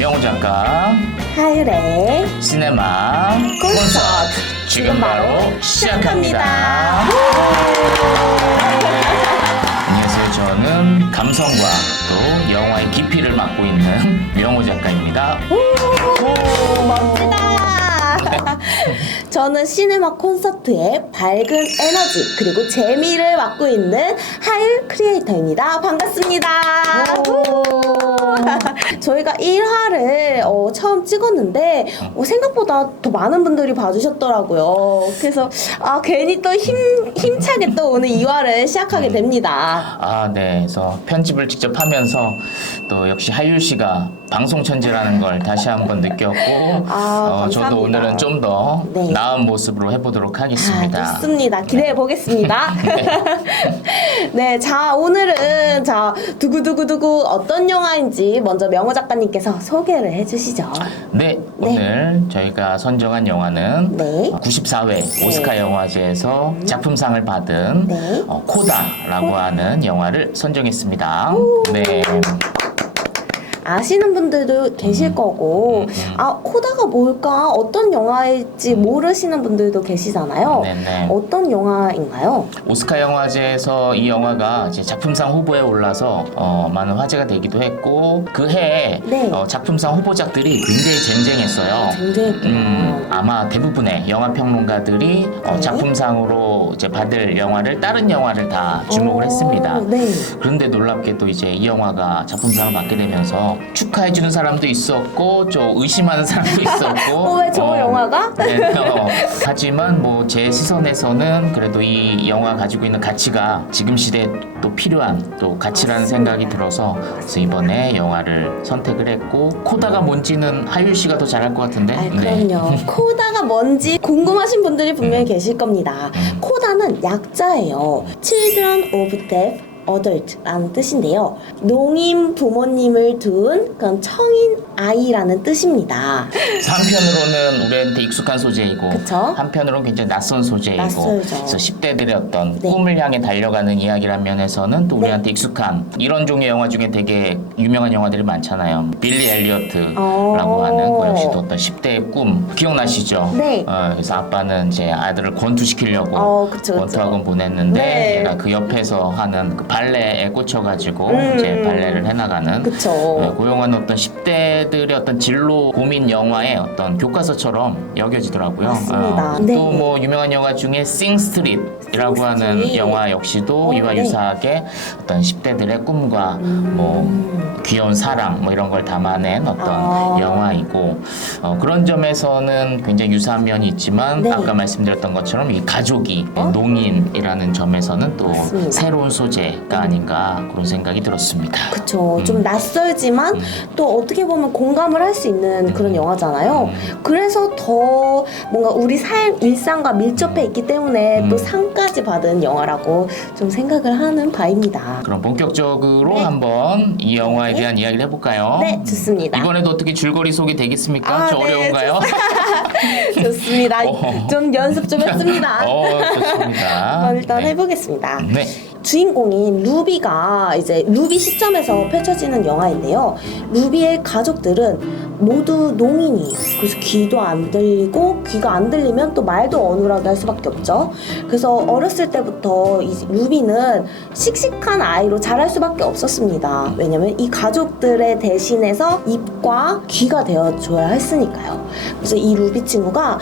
명호 작가 하율의 시네마 콘서트 지금 바로 시작합니다. 안녕하세요. 저는 감성과 또 영화의 깊이를 맡고 있는 명호 작가입니다. 멋지다. 저는 시네마 콘서트의 밝은 에너지 그리고 재미를 맡고 있는 하율 크리에이터입니다. 반갑습니다. 저희가 1화를 처음 찍었는데 생각보다 더 많은 분들이 봐주셨더라고요. 그래서 괜히 또 힘차게 또 오늘 2화를 시작하게 됩니다. 네. 그래서 편집을 직접 하면서 또 역시 하율 씨가 방송 천재라는 걸 다시 한번 느꼈고 저도 오늘은 좀 더 나은 모습으로 해보도록 하겠습니다. 좋습니다. 기대해 보겠습니다. 네, 자 오늘은 두구두구두구 어떤 영화인지 먼저 명호 작가님께서 소개를 해주시죠. 네, 오늘 저희가 선정한 영화는 네. 94회 오스카 영화제에서 작품상을 받은 코다라고 하는 영화를 선정했습니다. 네. 아시는 분들도 계실 거고 코다가 뭘까 어떤 영화일지 모르시는 분들도 계시잖아요. 네네. 어떤 영화인가요? 오스카 영화제에서 이 영화가 이제 작품상 후보에 올라서 많은 화제가 되기도 했고 그 해에 작품상 후보작들이 굉장히 쟁쟁했어요. 쟁쟁했구나. 아마 대부분의 영화 평론가들이 작품상으로 이제 받을 영화를 다른 영화를 다 주목을 했습니다. 네. 그런데 놀랍게도 이제 이 영화가 작품상을 받게 되면서 축하해주는 사람도 있었고 좀 의심하는 사람도 있었고 왜 저 영화가? 네, 하지만 뭐 제 시선에서는 그래도 이 영화 가지고 있는 가치가 지금 시대에 또 필요한 또 가치라는 생각이 들어서 그래서 이번에 영화를 선택을 했고 코다가 뭔지는 하율 씨가 더 잘할 것 같은데. 그럼요. 코다가 뭔지 궁금하신 분들이 분명히 계실 겁니다. 코다는 약자예요. Children of Deaf Adult라는 뜻인데요. 농인 부모님을 둔 그런 청인 아이라는 뜻입니다. 한편으로는 우리한테 익숙한 소재이고 그쵸? 한편으로는 굉장히 낯선 소재이고 낯설죠. 그래서 10대들의 어떤 꿈을 향해 달려가는 이야기란 면에서는 또 우리한테 익숙한 이런 종류의 영화 중에 되게 유명한 영화들이 많잖아요. 빌리 엘리어트라고 하는 그 역시 또 어떤 10대의 꿈 기억나시죠? 네. 그래서 아빠는 이제 아들을 권투시키려고 권투학원 보냈는데 얘가 그 옆에서 하는 그 발레에 꽂혀가지고 이제 발레를 해나가는 그 영화는 어떤 10대들의 어떤 진로 고민 영화의 어떤 교과서처럼 여겨지더라고요. 맞습니다. 또 뭐 유명한 영화 중에 싱스트릿이라고 하는 영화 역시도 이와 유사하게 어떤 10대들의 꿈과 뭐 귀여운 사랑 뭐 이런 걸 담아낸 어떤 영화이고 그런 점에서는 굉장히 유사한 면이 있지만 아까 말씀드렸던 것처럼 이 가족이 농인이라는 점에서는 또 새로운 소재가 아닌가 그런 생각이 들었습니다. 그쵸. 좀 낯설지만 또 어떻게 보면 공감을 할 수 있는 그런 영화잖아요. 그래서 더 뭔가 우리 일상과 밀접해 있기 때문에 또 상까지 받은 영화라고 좀 생각을 하는 바입니다. 그럼 본격적으로 한번 이 영화에 대한 이야기를 해볼까요? 네, 좋습니다. 이번에도 어떻게 줄거리 소개 되겠습니까? 좀 어려운가요? 좋습니다. 좀 연습 좀 했습니다. 좋습니다. 일단 해보겠습니다. 네. 주인공인 루비가 이제 루비 시점에서 펼쳐지는 영화인데요. 루비의 가족들은 모두 농인이에요. 그래서 귀도 안 들리고 귀가 안 들리면 또 말도 어눌하게 할 수밖에 없죠. 그래서 어렸을 때부터 이 루비는 씩씩한 아이로 자랄 수밖에 없었습니다. 왜냐면 이 가족들의 대신해서 입과 귀가 되어줘야 했으니까요. 그래서 이 루비 친구가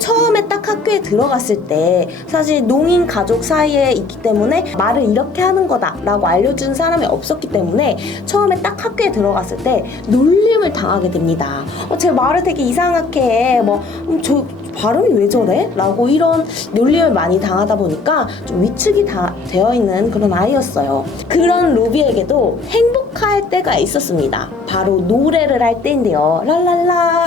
처음에 딱 학교에 들어갔을 때 사실 농인 가족 사이에 있기 때문에 말을 이렇게 하는 거다 라고 알려준 사람이 없었기 때문에 처음에 딱 학교에 들어갔을 때 놀림을 당하게 됩니다. 제 말을 되게 이상하게 해. 저 발음이 왜 저래? 라고 이런 놀림을 많이 당하다 보니까 좀 위축이 다 되어 있는 그런 아이였어요. 그런 루비에게도 행복할 때가 있었습니다. 바로 노래를 할 때인데요. 랄랄라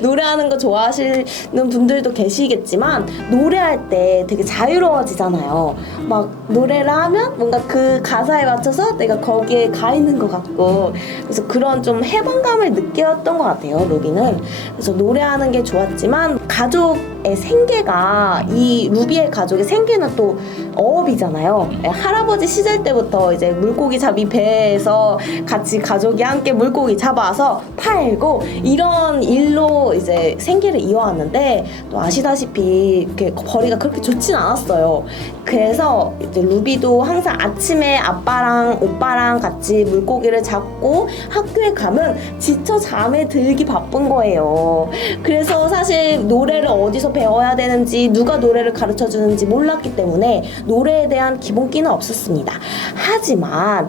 노래하는 거 좋아하시는 분들도 계시겠지만 노래할 때 되게 자유로워지잖아요. 막 노래를 하면 뭔가 그 가사에 맞춰서 내가 거기에 가 있는 것 같고 그래서 그런 좀 해방감을 느꼈던 것 같아요. 루비는. 그래서 노래하는 게 좋았지만 가족의 생계가 이 루비의 가족의 생계는 또 어업이잖아요. 할아버지 시절 때부터 이제 물고기 잡이 배에서 같이 가족이 함께 물고기 잡아서 팔고 이런 일로 이제 생계를 이어왔는데 또 아시다시피 이렇게 벌이가 그렇게 좋진 않았어요. 그래서 이제 루비도 항상 아침에 아빠랑 오빠랑 같이 물고기를 잡고 학교에 가면 지쳐 잠에 들기 바쁜 거예요. 그래서 사실 노래를 어디서 배워야 되는지 누가 노래를 가르쳐 주는지 몰랐기 때문에 노래에 대한 기본기는 없었습니다. 하지만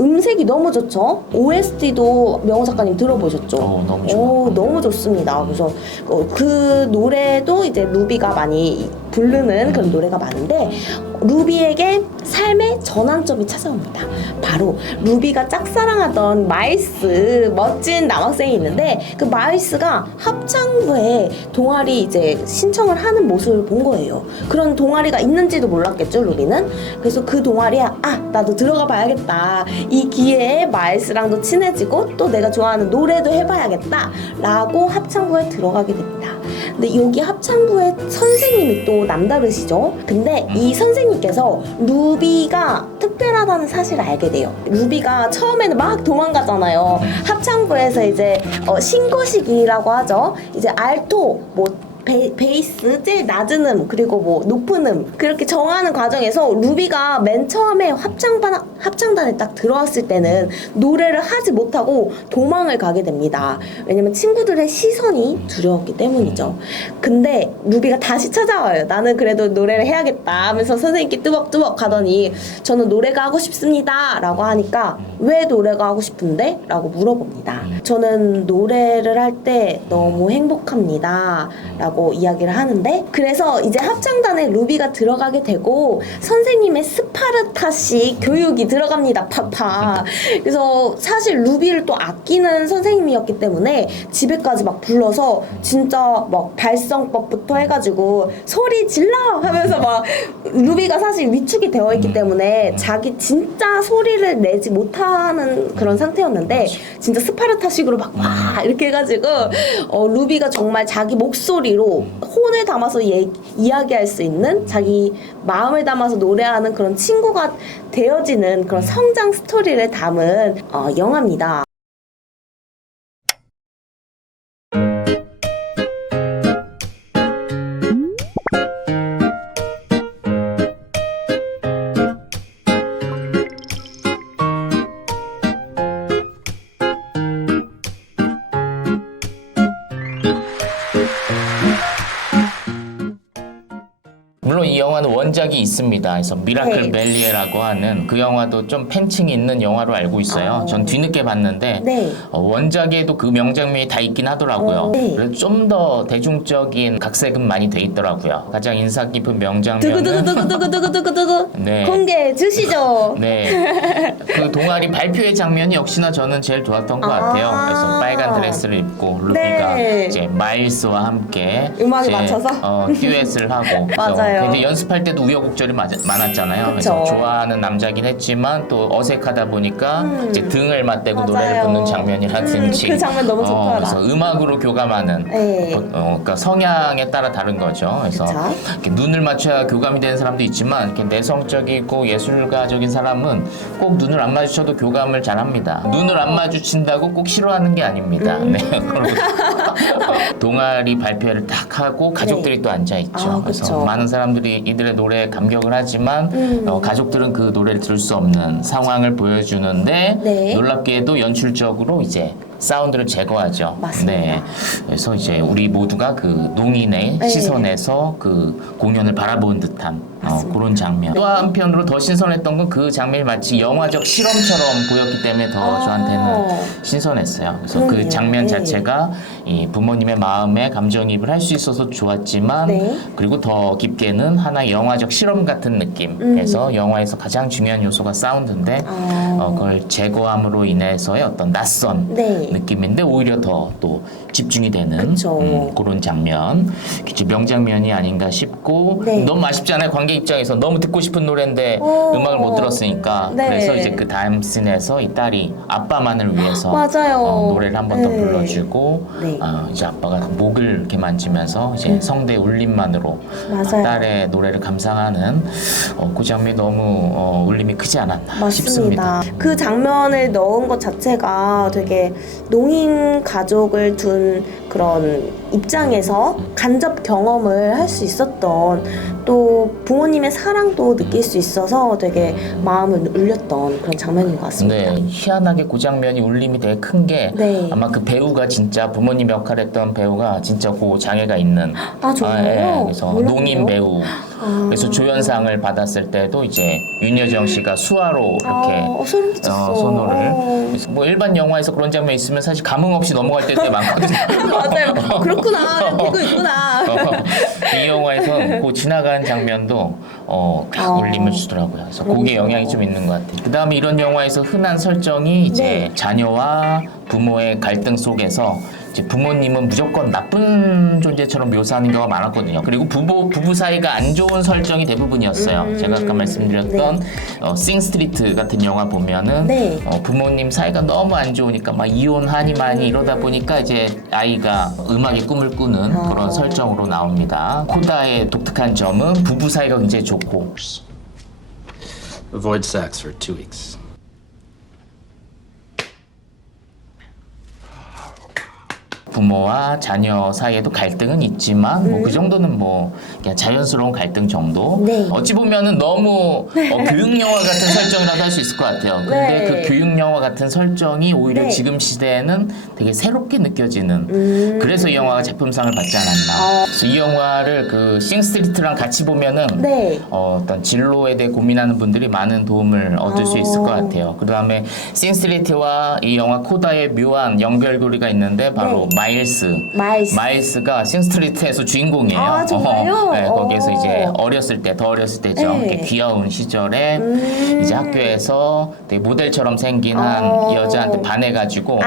음색이 너무 좋죠. OST도 명호 작가님 들어보셨죠? 너무 좋아. 너무 좋습니다. 그래서 그 노래도 이제 루비가 많이 부르는 그런 노래가 많은데 루비에게 삶의 전환점이 찾아옵니다. 바로 루비가 짝사랑하던 마일스, 멋진 남학생이 있는데 그 마일스가 합창부에 동아리 이제 신청을 하는 모습을 본 거예요. 그런 동아리가 있는지도 몰랐겠죠, 루비는. 그래서 그 동아리에 나도 들어가 봐야겠다. 이 기회에 마일스랑도 친해지고 또 내가 좋아하는 노래도 해봐야겠다 라고 합창부에 들어가게 됩니다. 근데 여기 합창부의 선생님이 또 남다르시죠. 근데 이 선생님께서 루비가 특별하다는 사실을 알게 돼요. 루비가 처음에는 막 도망가잖아요. 합창부에서 이제 신고식이라고 하죠. 이제 알토, 베이스, 제일 낮은 음, 그리고 높은 음 그렇게 정하는 과정에서 루비가 맨 처음에 합창단에 딱 들어왔을 때는 노래를 하지 못하고 도망을 가게 됩니다. 왜냐면 친구들의 시선이 두려웠기 때문이죠. 근데 루비가 다시 찾아와요. 나는 그래도 노래를 해야겠다 하면서 선생님께 뚜벅뚜벅 가더니 저는 노래가 하고 싶습니다 라고 하니까 왜 노래가 하고 싶은데? 라고 물어봅니다. 저는 노래를 할 때 너무 행복합니다 라고 이야기를 하는데 그래서 이제 합창단에 루비가 들어가게 되고 선생님의 스파르타식 교육이 들어갑니다. 파파. 그래서 사실 루비를 또 아끼는 선생님이었기 때문에 집에까지 막 불러서 진짜 막 발성법부터 해가지고 소리 질러 하면서 막 루비가 사실 위축이 되어 있기 때문에 자기 진짜 소리를 내지 못하는 그런 상태였는데 진짜 스파르타식으로 막 와 이렇게 해가지고 루비가 정말 자기 목소리로 혼을 담아서 이야기할 수 있는 자기 마음을 담아서 노래하는 그런 친구가 되어지는 그런 성장 스토리를 담은 영화입니다. 물론 이 영화는 원작이 있습니다. 그래서 미라클 네. 벨리에라고 하는 그 영화도 좀 팬층이 있는 영화로 알고 있어요. 전 뒤늦게 봤는데 네. 원작에도 그 명장면이 다 있긴 하더라고요. 네. 그래서 좀 더 대중적인 각색은 많이 돼 있더라고요. 가장 인상 깊은 명장면은 두구두구두구두구두구두구 네. 공개해 주시죠. 네. 그 동아리 발표회 장면이 역시나 저는 제일 좋았던 것 같아요. 그래서 빨간 드레스를 입고 루비가 네. 이제 마일스와 함께 음악에 이제, 맞춰서? 듀엣을 하고 맞아요. 근데 연습할 때도 우여곡절이 많았잖아요. 그쵸. 그래서 좋아하는 남자긴 했지만 또 어색하다 보니까 이제 등을 맞대고 맞아요. 노래를 부르는 장면이라든지 그 장면 너무 좋더라. 그래서 음악으로 교감하는 네. 그러니까 성향에 따라 다른 거죠. 그래서 그쵸. 이렇게 눈을 맞춰야 교감이 되는 사람도 있지만 이렇게 내성적이고 예술가적인 사람은 꼭 눈을 안 마주쳐도 교감을 잘합니다. 눈을 안 마주친다고 꼭 싫어하는 게 아닙니다. 네. 그리고 동아리 발표를 딱 하고 가족들이 또 앉아 있죠. 그래서 그쵸. 많은 사람들이 이들의 노래에 감격을 하지만 가족들은 그 노래를 들을 수 없는 상황을 보여주는데 네. 놀랍게도 연출적으로 이제 사운드를 제거하죠. 맞습니다. 네. 그래서 이제 우리 모두가 그 농인의 네. 시선에서 그 공연을 바라본 듯한 그런 장면. 또 한편으로 더 신선했던 건 그 장면이 마치 영화적 실험처럼 보였기 때문에 더 저한테는 신선했어요. 그래서 그러네요. 그 장면 네. 자체가 이 부모님의 마음에 감정이입을 할 수 있어서 좋았지만 네. 그리고 더 깊게는 하나의 영화적 실험 같은 느낌에서 영화에서 가장 중요한 요소가 사운드인데 그걸 제거함으로 인해서의 어떤 낯선 네. 느낌인데 오히려 더 또 집중이 되는 그쵸. 그런 장면, 명장면이 아닌가 싶고 네. 너무 아쉽잖아요. 관객 입장에서 너무 듣고 싶은 노래인데 음악을 못 들었으니까 네. 그래서 이제 그 다음 씬에서 이 딸이 아빠만을 위해서 맞아요. 노래를 한 번 더 네. 불러주고 네. 이제 아빠가 목을 이렇게 만지면서 이제 성대 울림만으로 맞아요. 딸의 노래를 감상하는 그 장면이 너무 울림이 크지 않았나 싶습니다. 맞습니다. 그 장면을 넣은 것 자체가 되게 농인 가족을 둔 그런 입장에서 간접 경험을 할 수 있었던, 또 부모님의 사랑도 느낄 수 있어서 되게 마음을 울렸던 그런 장면인 것 같습니다. 네, 희한하게 그 장면이 울림이 되게 큰 게 네. 아마 그 배우가 진짜 부모님 역할을 했던 배우가 진짜 그 장애가 있는 아, 정말요? 그래서 몰랐네요. 농인 배우. 아. 그래서 조연상을 받았을 때도 이제 윤여정 씨가 수화로 이렇게 소름 끼쳤어. 손호를 그래서 뭐 일반 영화에서 그런 장면 있으면 사실 감흥 없이 넘어갈 때도 많거든요. 맞아요. 그렇구나. 보고 있구나. 이 영화에서 그 지나가는 장면도 울림을 주더라고요. 그래서 그게 영향이 좀 있는 것 같아요. 그 다음에 이런 영화에서 흔한 설정이 이제 네. 자녀와 부모의 갈등 속에서 이제 부모님은 무조건 나쁜 존재처럼 묘사하는 경우가 많았거든요. 그리고 부부 사이가 안 좋은 설정이 대부분이었어요. 제가 아까 말씀드렸던 싱스트리트 같은 영화 보면은 네. 부모님 사이가 너무 안 좋으니까 막 이혼하니 많이 이러다 보니까 이제 아이가 음악의 꿈을 꾸는 그런 설정으로 나옵니다. 코다의 독특한 점은 부부 사이가 굉장히 좋고 Avoid sex for 2 weeks. 부모와 자녀 사이에도 갈등은 있지만 뭐 그 정도는 뭐 그냥 자연스러운 갈등 정도. 네. 어찌 보면은 너무 교육 영화 같은 설정이라도 할 수 있을 것 같아요. 근데 네. 그 교육 영화 같은 설정이 오히려 네. 지금 시대에는 되게 새롭게 느껴지는. 그래서 이 영화가 작품상을 받지 않았나. 그래서 이 영화를 그 싱스트리트랑 같이 보면은 네. 어떤 진로에 대해 고민하는 분들이 많은 도움을 얻을 수 있을 것 같아요. 그 다음에 싱스트리트와 이 영화 코다의 묘한 연결고리가 있는데 바로 네. 마일스가 싱스트리트에서 주인공이에요. 아, 정말요? 네, 거기에서 이제 더 어렸을 때죠. 네. 이렇게 귀여운 시절에 이제 학교에서 되게 모델처럼 생긴 한 여자한테 반해가지고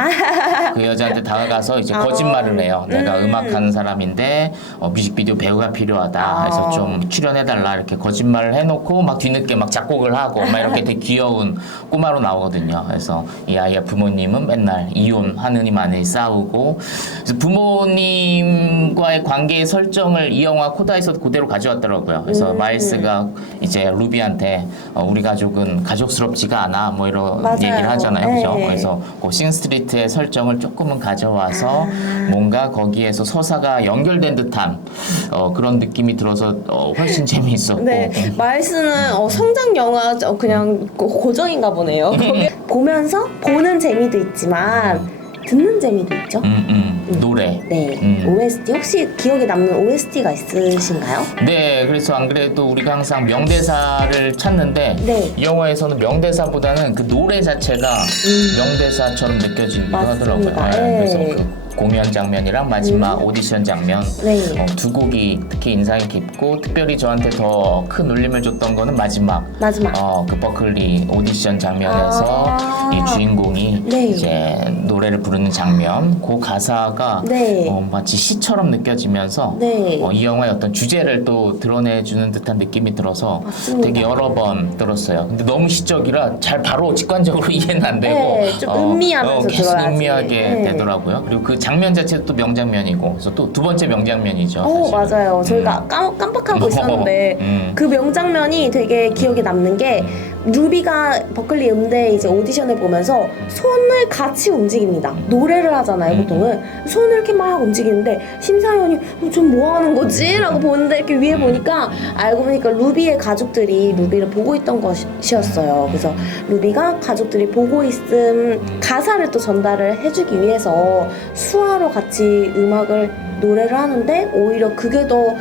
그 여자한테 다가가서 이제 거짓말을 해요. 내가 음악하는 사람인데 뮤직비디오 배우가 필요하다. 그래서 좀 출연해달라 이렇게 거짓말을 해놓고 막 뒤늦게 막 작곡을 하고 막 이렇게 되게 귀여운 꼬마로 나오거든요. 그래서 이 아이의 부모님은 맨날 이혼하느니 마느니 싸우고, 그래서 부모님과의 관계의 설정을 이 영화 코다에서 그대로 가져왔더라고요. 그래서 마일스가 이제 루비한테 우리 가족은 가족스럽지가 않아 뭐 이런 맞아요. 얘기를 하잖아요. 그죠? 네. 그래서 그 싱스트리트의 설정을 조금은 가져와서 뭔가 거기에서 서사가 연결된 듯한 그런 느낌이 들어서 훨씬 재미있었고. 네, 마일스는 성장 영화 그냥 고정인가 보네요. 거기 보면서 보는 재미도 있지만 듣는 재미도 있죠. 노래. 네, OST 혹시 기억에 남는 OST가 있으신가요? 네, 그래서 안 그래도 우리가 항상 명대사를 찾는데 네. 이 영화에서는 명대사보다는 그 노래 자체가 명대사처럼 느껴지기도 하더라고요. 맞습니다. 네, 네. 그래서 그 공연 장면이랑 마지막 오디션 장면 네. 두 곡이 특히 인상이 깊고, 특별히 저한테 더 큰 울림을 줬던 거는 마지막 그 버클리 오디션 장면에서 이 주인공이 네. 이제 노래를 부르는 장면, 그 가사가 네. 마치 시처럼 느껴지면서 네. 이 영화의 어떤 주제를 또 드러내주는 듯한 느낌이 들어서 맞습니다. 되게 여러 번 들었어요. 근데 너무 시적이라 잘 바로 직관적으로 이해는 안 되고 네, 좀 음미하면서 계속 들어야지. 음미하게 네. 되더라고요. 그리고 그 장면 자체도 또 명장면이고, 그래서 또 두 번째 명장면이죠. 사실은. 맞아요. 저희가 깜빡하고 있었는데 그 명장면이 되게 기억에 남는 게, 루비가 버클리 음대 이제 오디션을 보면서 손을 같이 움직입니다. 노래를 하잖아요, 보통은. 손을 이렇게 막 움직이는데 심사위원이 좀 뭐 하는 거지? 라고 보는데 이렇게 위에 보니까 알고 보니까 루비의 가족들이 루비를 보고 있던 것이었어요. 그래서 루비가 가족들이 보고 있음 가사를 또 전달을 해주기 위해서 수화로 같이 노래를 하는데 오히려 그게 더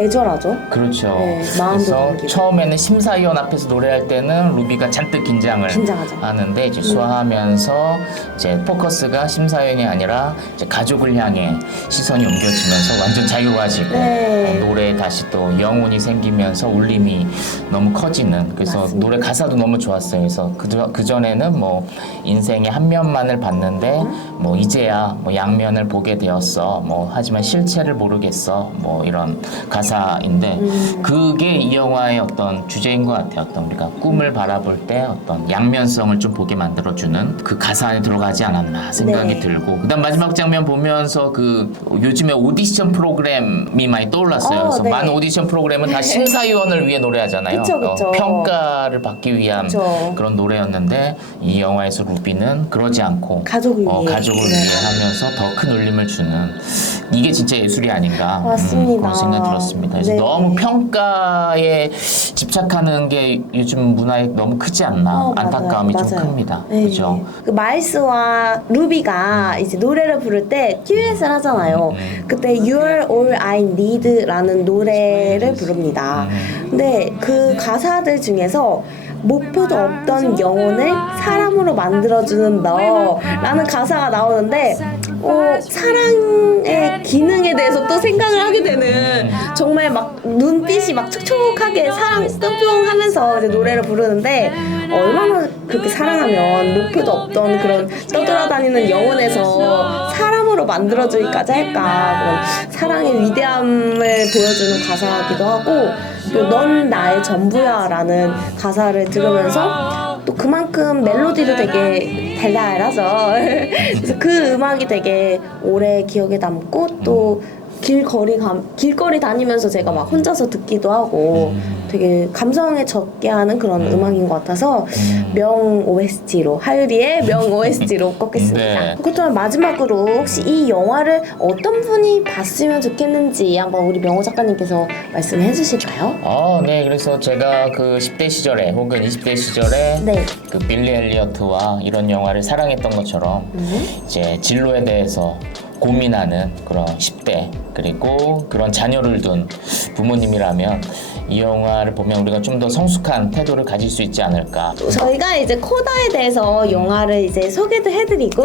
애절하죠. 그렇죠. 네, 마음도 그래서 담기고. 처음에는 심사위원 앞에서 노래할 때는 루비가 잔뜩 긴장을 긴장하죠. 하는데 이제 수화하면서 이제 포커스가 심사위원이 아니라 이제 가족을 향해 시선이 옮겨지면서 완전 자유로워지고 네. 노래에 다시 또 영혼이 생기면서 울림이 너무 커지는, 그래서 맞습니다. 노래 가사도 너무 좋았어요. 그래서 그 전에는 뭐 인생의 한 면만을 봤는데 뭐 이제야 뭐 양면을 보게 되었어. 뭐 하지만 실체를 모르겠어. 뭐 이런 가사 가사인데 그게 이 영화의 어떤 주제인 것 같아요. 어떤 우리가 꿈을 바라볼 때 어떤 양면성을 좀 보게 만들어주는 그 가사 안에 들어가지 않았나 생각이 네. 들고 그다음 마지막 장면 보면서 그 요즘에 오디션 프로그램이 많이 떠올랐어요. 그래서 네. 많은 오디션 프로그램은 다 심사위원을 위해 노래하잖아요. 그쵸. 평가를 받기 위한 그쵸. 그런 노래였는데 이 영화에서 루비는 그러지 않고 가족을 위해. 가족을 네. 위해 하면서 더 큰 울림을 주는 이게 진짜 예술이 아닌가 맞습니다. 그런 생각이 들었습니다. 그래서 네. 너무 평가에 집착하는 게 요즘 문화에 너무 크지 않나 안타까움이 좀 맞아요. 큽니다. 네. 그죠? 그 마일스와 루비가 이제 노래를 부를 때 듀엣을 하잖아요. 그때 You're All I Need라는 노래를 부릅니다. 근데 그 가사들 중에서 목표도 없던 영혼을 사람으로 만들어주는 너라는 가사가 나오는데 사랑의 기능에 대해서 또 생각을 하게 되는 정말 막 눈빛이 막 촉촉하게 사랑 뿅뿅 하면서 이제 노래를 부르는데 얼마나 그렇게 사랑하면 목표도 없던 그런 떠돌아다니는 영혼에서 사람으로 만들어주기까지 할까 그런 사랑의 위대함을 보여주는 가사이기도 하고 또 넌 나의 전부야 라는 가사를 들으면서 또 그만큼 멜로디도 되게 달달하죠. 그래서 그 음악이 되게 오래 기억에 남고 또 길거리 다니면서 제가 막 혼자서 듣기도 하고 되게 감성에 젖게 하는 그런 음악인 것 같아서 명 OST로 하유리의 명 OST로 꼽겠습니다. 네. 그렇다면 마지막으로 혹시 이 영화를 어떤 분이 봤으면 좋겠는지 한번 우리 명호 작가님께서 말씀해 주실까요? 네. 그래서 제가 그 10대 시절에 혹은 20대 시절에 네. 그 빌리 엘리어트와 이런 영화를 사랑했던 것처럼 이제 진로에 대해서 고민하는 그런 10대 그리고 그런 자녀를 둔 부모님이라면 이 영화를 보면 우리가 좀 더 성숙한 태도를 가질 수 있지 않을까. 저희가 이제 코다에 대해서 영화를 이제 소개도 해드리고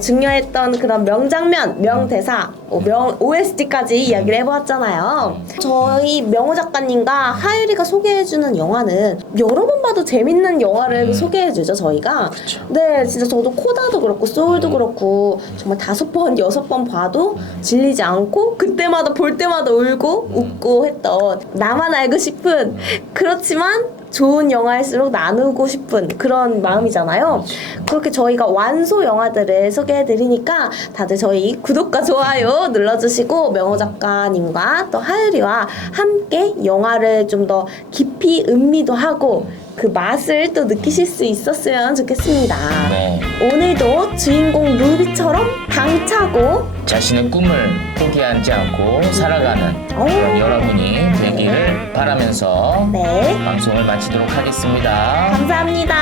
중요했던 그런 명장면, 명대사, 명 OST까지 이야기를 해보았잖아요. 저희 명호 작가님과 하유리가 소개해주는 영화는 여러 번 봐도 재밌는 영화를 소개해주죠 저희가. 네, 진짜 저도 코다도 그렇고 소울도 그렇고 정말 5번, 6번 봐도 질리지 않고 그때마다 볼 때마다 울고 웃고 했던 나만 알고 싶은 그렇지만 좋은 영화일수록 나누고 싶은 그런 마음이잖아요. 그렇게 저희가 완소 영화들을 소개해드리니까 다들 저희 구독과 좋아요 눌러주시고 명호 작가님과 또 하유리와 함께 영화를 좀 더 깊이 음미도 하고 그 맛을 또 느끼실 수 있었으면 좋겠습니다. 네. 오늘도 주인공 루비처럼 당차고 자신의 꿈을 포기하지 않고 살아가는 그런 여러분이 되기를 바라면서 네 방송을 마치도록 하겠습니다. 감사합니다.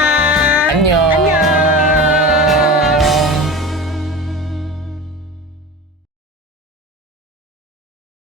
안녕. 안녕.